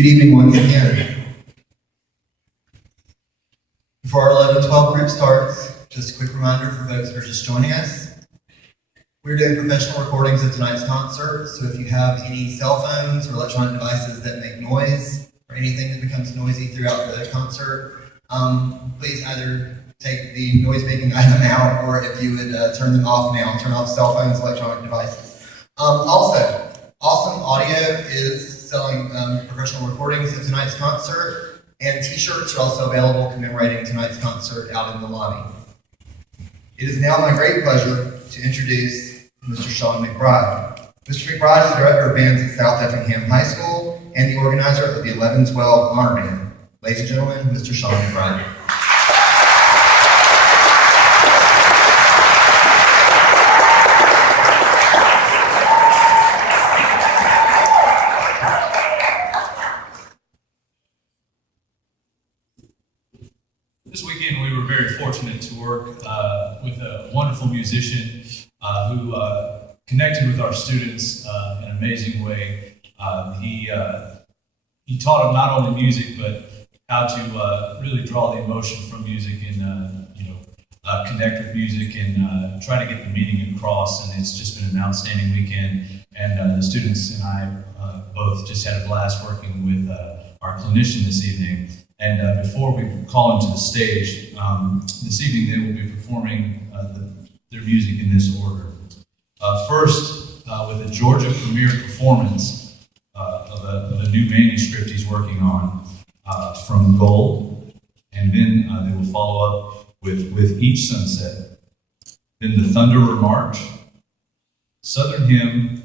Good evening once again. Before our 11-12 group starts, just a quick reminder for folks who are just joining us. We're doing professional recordings of tonight's concert, so if you have any cell phones or electronic devices that make noise or anything that becomes noisy throughout the concert, please either take the noise-making item out, or if you would turn them off now, turn off cell phones, electronic devices. Also, Awesome Audio is selling professional recordings of tonight's concert, and t-shirts are also available commemorating tonight's concert out in the lobby. It is now my great pleasure to introduce Mr. Sean McBride. Mr. McBride is the director of bands at South Effingham High School and the organizer of the 11-12 Honor Band. Ladies and gentlemen, Mr. Sean McBride. This weekend we were very fortunate to work with a wonderful musician who connected with our students in an amazing way. He taught them not only music, but how to really draw the emotion from music and connect with music and try to get the meaning across. And it's just been an outstanding weekend. And the students and I both just had a blast working with our clinician this evening. And before we call them to the stage, this evening they will be performing their music in this order. First, with a Georgia premiere performance of a new manuscript he's working on from Gold. And then they will follow up with Each Sunset. Then the Thunderer March, Southern Hymn,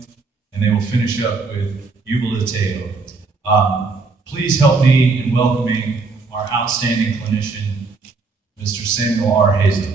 and they will finish up with Jubilateo. Please help me in welcoming our outstanding clinician, Mr. Samuel R. Hazel.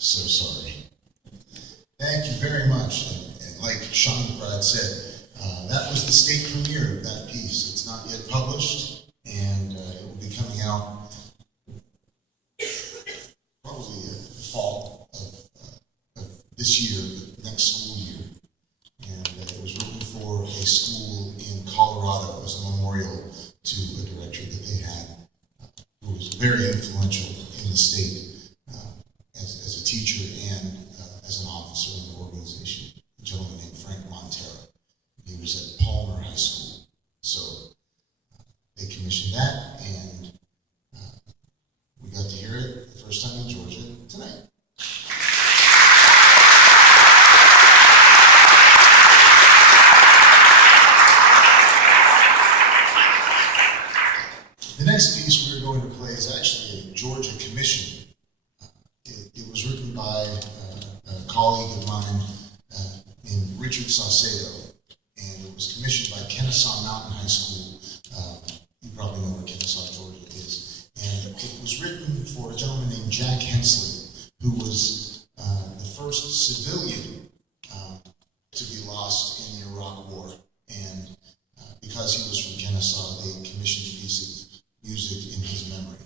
So sorry. Thank you very much. And like Sean McBride said, that was the state premiere of that piece. It's not yet published, and it will be coming out probably the fall of this year, the next school year. And it was written for a school in Colorado as a memorial to a director that they had who was very influential in the state as a teacher and as an officer in the organization, a gentleman named Frank Montero. He was at Palmer High School. So they commissioned that, and we got to hear it the first time in Georgia tonight. The next piece we're going to play is actually a Georgia commission. It was written by a colleague of mine named Richard Saucedo, and it was commissioned by Kennesaw Mountain High School. You probably know where Kennesaw, Georgia is. And it was written for a gentleman named Jack Hensley, who was the first civilian to be lost in the Iraq War. And because he was from Kennesaw, they commissioned a piece of music in his memory.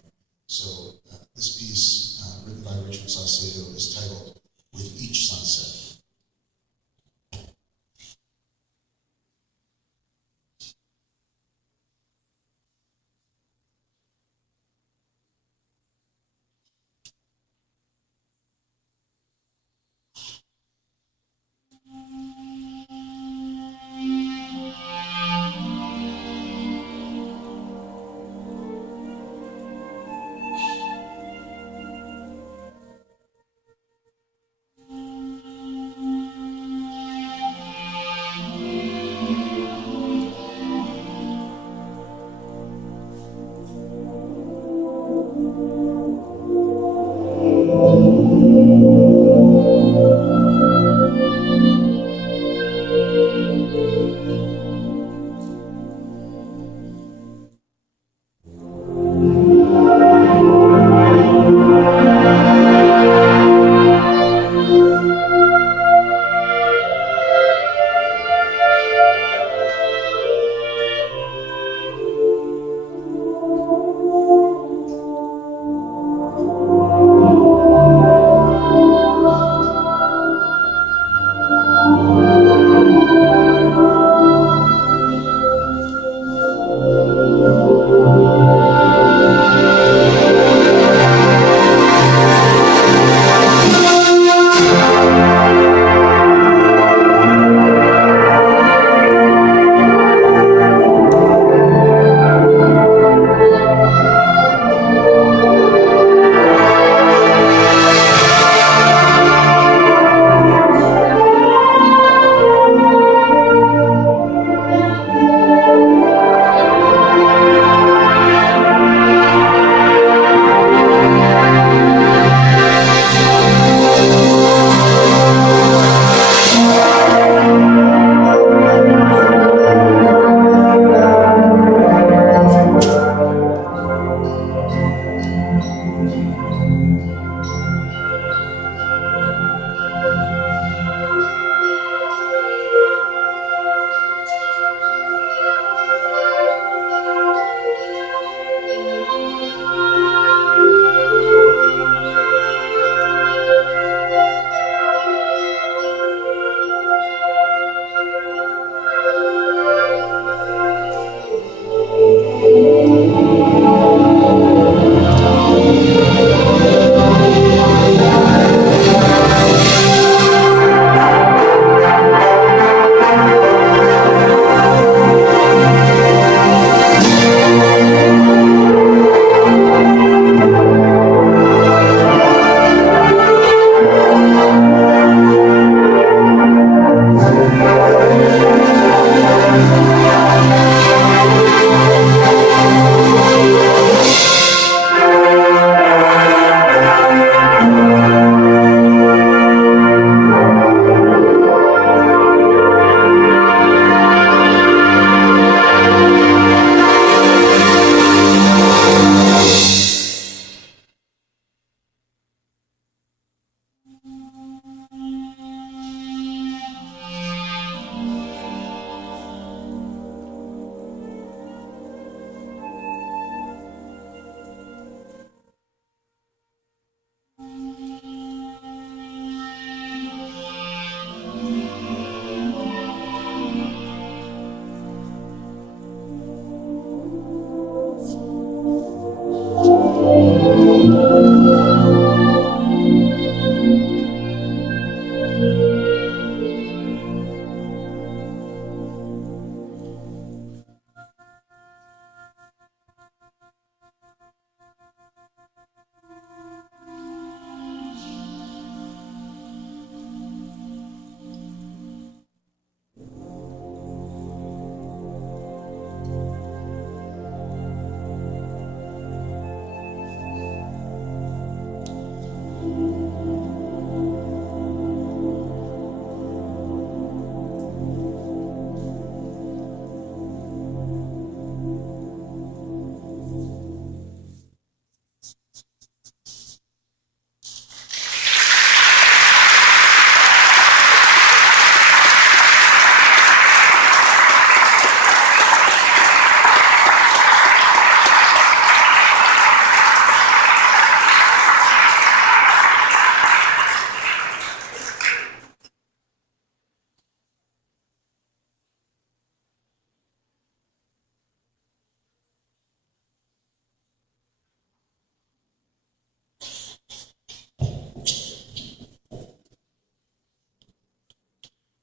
So this piece, written by Richard Saucedo, is titled "With Each Sunset."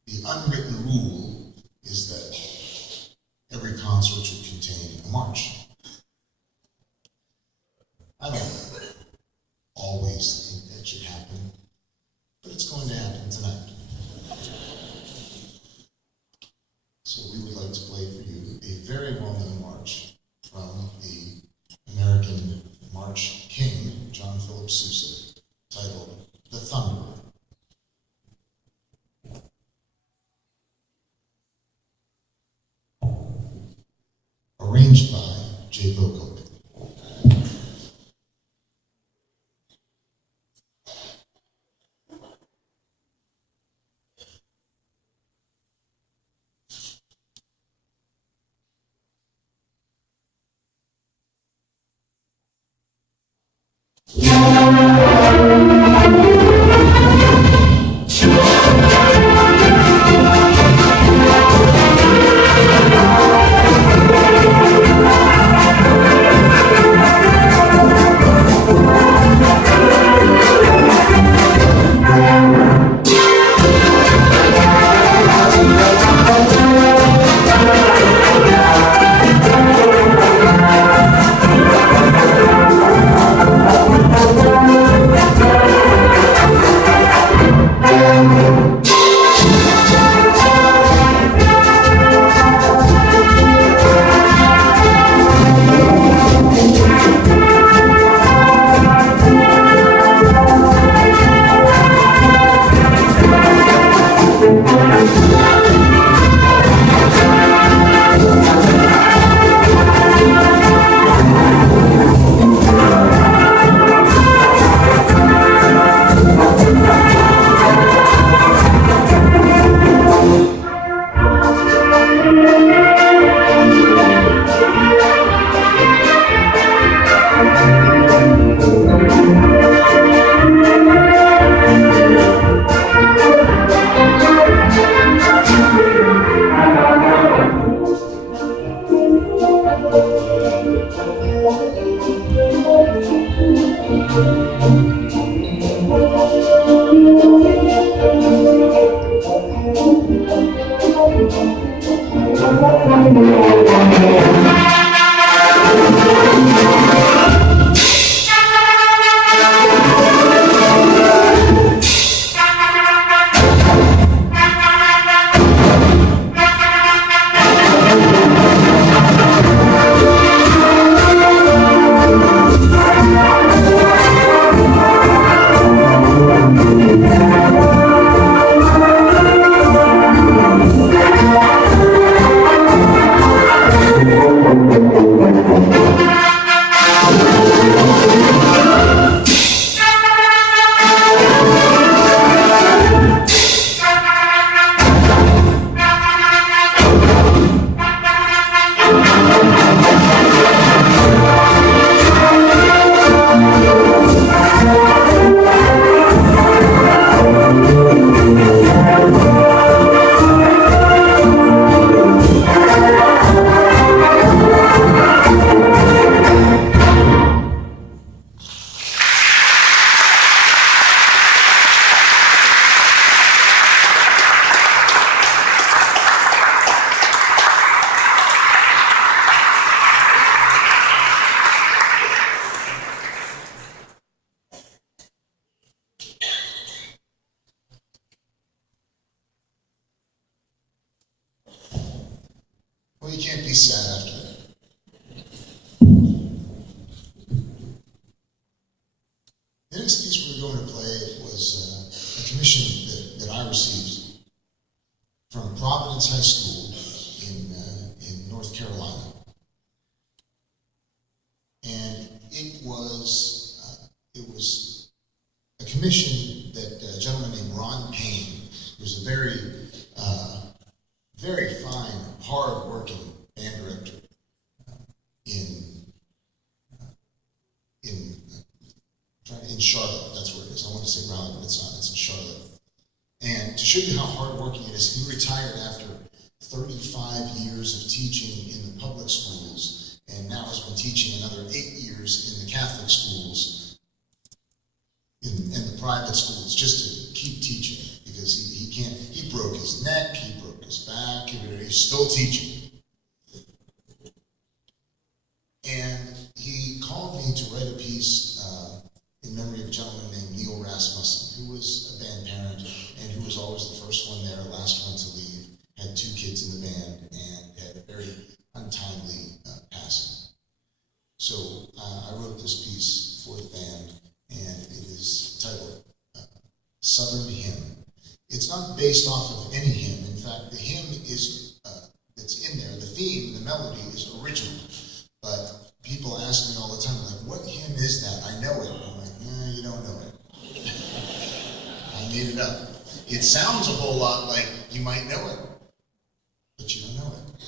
the unwritten rule is that every concert should contain a march. I don't always think that should happen, but it's going to happen tonight. So we would like to play for you a very well-known march from the American March King, John Philip Sousa, titled The Thunderer. Arranged by J. Bocock. Well, you can't be sad after that. The next piece we were going to play was a commission that I received from Providence High School in North Carolina. And it was a commission that a gentleman named Ron Payne, who was a very fine, hard-working band director in Charlotte. That's where it is. I want to say Raleigh, but it's not. It's in Charlotte. And to show you how hardworking it is, he retired after 35 years of teaching in the public schools, and now has been teaching another 8 years in the Catholic schools, in the private schools, just to keep teaching, because he broke his neck, he's still teaching. And he called me to write a piece in memory of a gentleman named Neil Rasmussen, who was a band parent and who was always the first one there, last one to leave, had 2 kids in the band, and had a very untimely passing. So I wrote this piece for the band, and it is titled Southern Hymn. It's not based off of any hymn. In fact, the hymn is that's in there, the theme, the melody is original. But people ask me all the time, like, what hymn is that? I know it. I'm like, you don't know it. I made it up. It sounds a whole lot like you might know it, but you don't know it.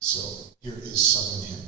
So here is Southern Hymn.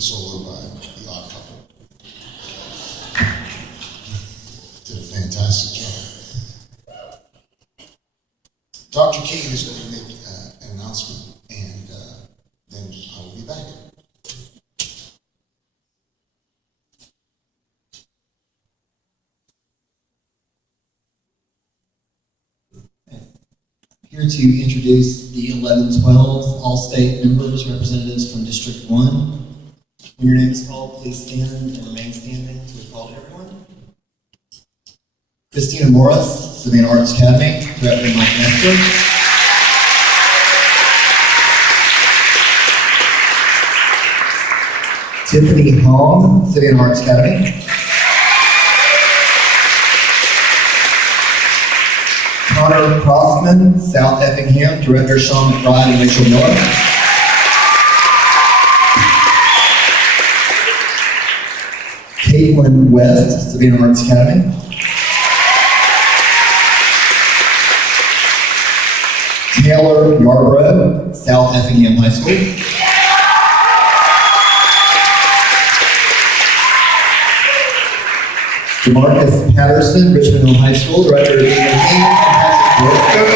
solo by The Odd Couple. Did a fantastic job. Dr. King is going to make an announcement, and then I will be back. Here to introduce the 11-12 All-State members, representatives from District 1. When your name is called, please stand and remain standing to be called to everyone. Christina Morris, Savannah Arts Academy, Director Mike Nestor. Tiffany Hong, Savannah Arts Academy. Connor Crossman, South Effingham, Director Sean McBride and Rachel Miller. Caitlin West, Savannah Arts Academy. Taylor Yarborough, South Effingham High School. Demarcus Patterson, Richmond Hill High School, Director of English and Patrick Roscoe.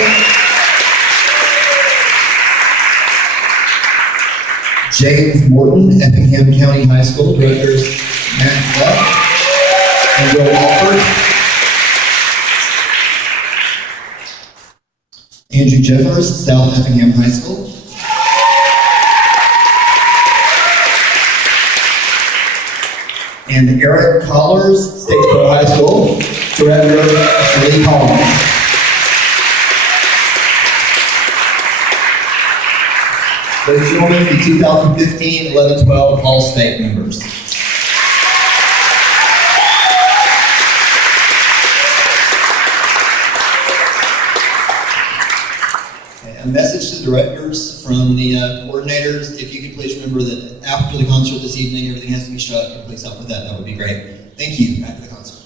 James Morton, Effingham County High School, Directors Matt Buck and Will Walford. Andrew Jeffers, South Effingham High School. And Eric Collars, Statesboro High School, Director Lee Collins. Ladies and gentlemen, the 2015 11-12 All-State members. A message to the directors from the coordinators. If you could please remember that after the concert this evening, everything has to be shut. Can you please help with that? That would be great. Thank you. Back to the concert.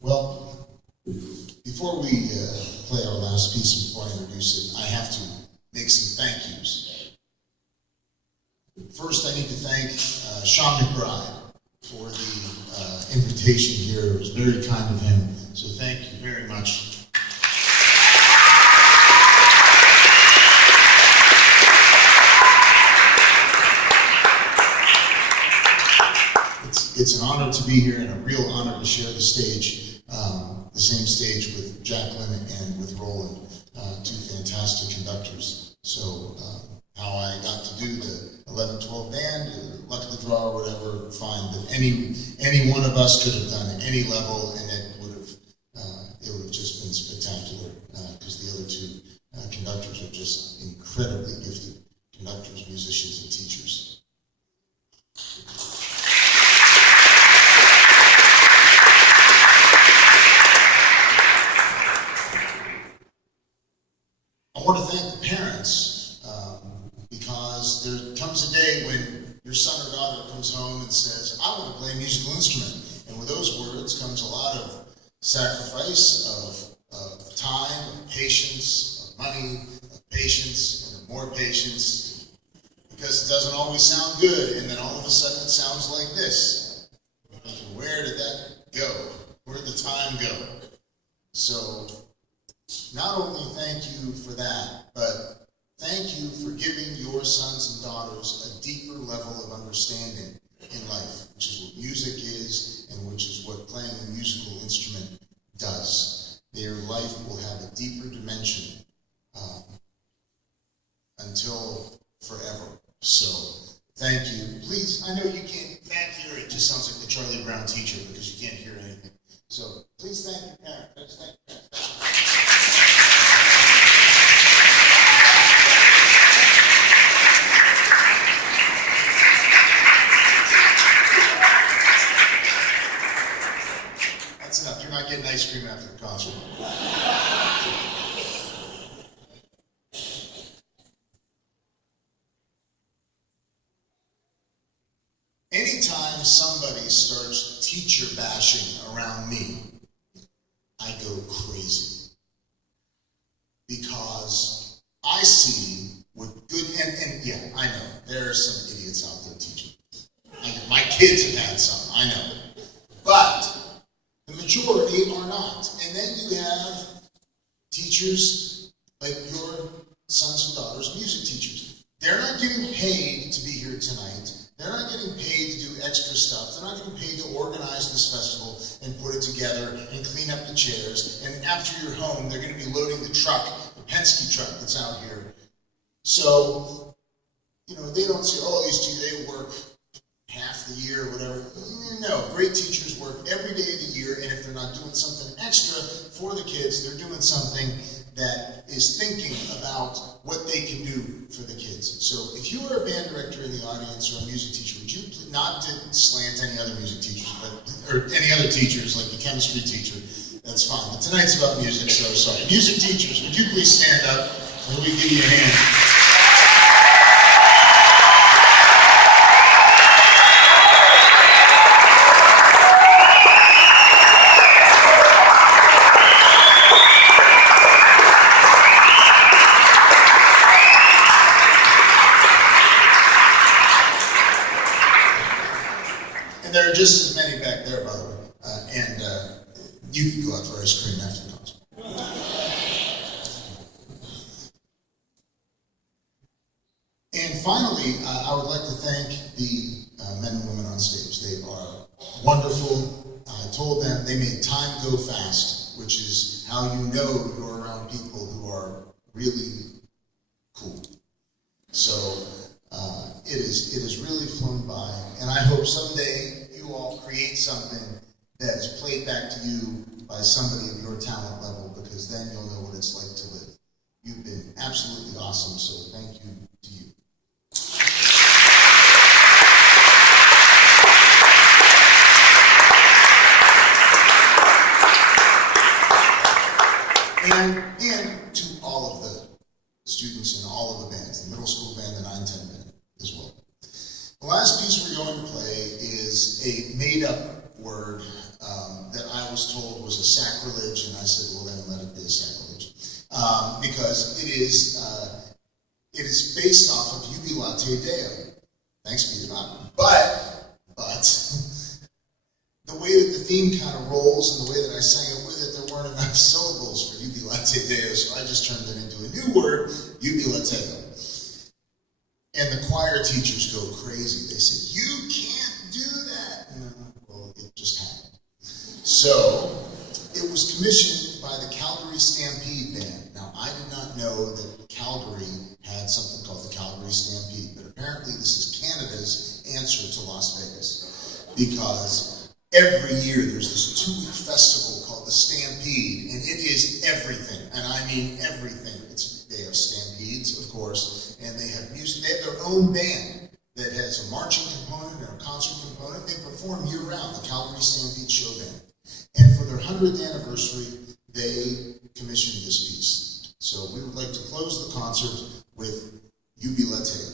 Well, before we play our last piece, before I introduce it, I have to make some thank yous. First, I need to thank Sean McBride for the invitation here. It was very kind of him, so thank you very much. It's an honor to be here and a real honor to share the stage, the same stage with Jacqueline and with Roland, two fantastic conductors. So how I got to do the 11-12 band, luck of the draw or whatever, fine. But any one of us could have done at any level, and it would have just been spectacular because the other two conductors are just incredibly gifted conductors, musicians, and teachers. I want to thank the parents because there comes a day when your son or daughter comes home and says, I want to play a musical instrument. And with those words comes a lot of sacrifice, of time, of patience, of money, of patience, and more patience, because it doesn't always sound good. And then all of a sudden it sounds like this. Where did that go? Where did the time go? So, not only thank you for that, but thank you for giving your sons and daughters a deeper level of understanding in life, which is what music is and which is what playing a musical instrument does. Their life will have a deeper dimension until forever. So, thank you. Please, I know you can't back here, it just sounds like the Charlie Brown teacher because you can't hear anything. So, please thank your parents. Thank your parents. Enough. You're not getting ice cream after the concert. Any anytime somebody starts teacher bashing around me, I go crazy. Because I see what good, and yeah, I know, there are some idiots out there teaching. My kids have had some, I know. But the majority are not. And then you have teachers like your sons and daughters, music teachers. They're not getting paid to be here tonight. They're not getting paid to do extra stuff. They're not getting paid to organize this festival and put it together and clean up the chairs. And after you're home, they're going to be loading the truck, the Penske truck that's out here. So, they don't say, oh, they work half the year or whatever. No, great teachers work every day of the year, and if they're not doing something extra for the kids, they're doing something that is thinking about what they can do for the kids. So if you are a band director in the audience or a music teacher, would you, not to slant any other music teachers, or any other teachers, like the chemistry teacher, that's fine. But tonight's about music, so sorry. Music teachers, would you please stand up and we give you a hand? There are just as many back there, by the way. And you can go out for ice cream after the concert. And finally, I would like to thank the men and women on stage. They are wonderful. I told them they made time go fast, which is how you know you're around people who are really cool. So it has really flown by, and I hope someday you all create something that is played back to you by somebody of your talent level, because then you'll know what it's like to live. You've been absolutely awesome, so thank you to you. And to all of the students in all of the bands, the middle school band, the 9-10 band as well. The last piece we're going to play is a made-up word that I was told was a sacrilege, and I said, well, then let it be a sacrilege. Because it is based off of Jubilate Deo. Thanks be to God. But, the way that the theme kind of rolls and the way that I sang it with it, there weren't enough syllables for Jubilate Deo, so I just turned it into a new word, Jubilateo. And the choir teachers go crazy. They say, you can't do that. Well, it just happened. So, it was commissioned by the Calgary Stampede Band. Now, I did not know that Calgary had something called the Calgary Stampede, but apparently this is Canada's answer to Las Vegas. Because every year there's this 2-week festival called the Stampede, and it is everything. And I mean everything. They have stampedes, of course, and they have music. They have their own band that has a marching component and a concert component. They perform year-round, the Calgary Stampede Show Band. And for their 100th anniversary, they commissioned this piece. So we would like to close the concert with Jubilate.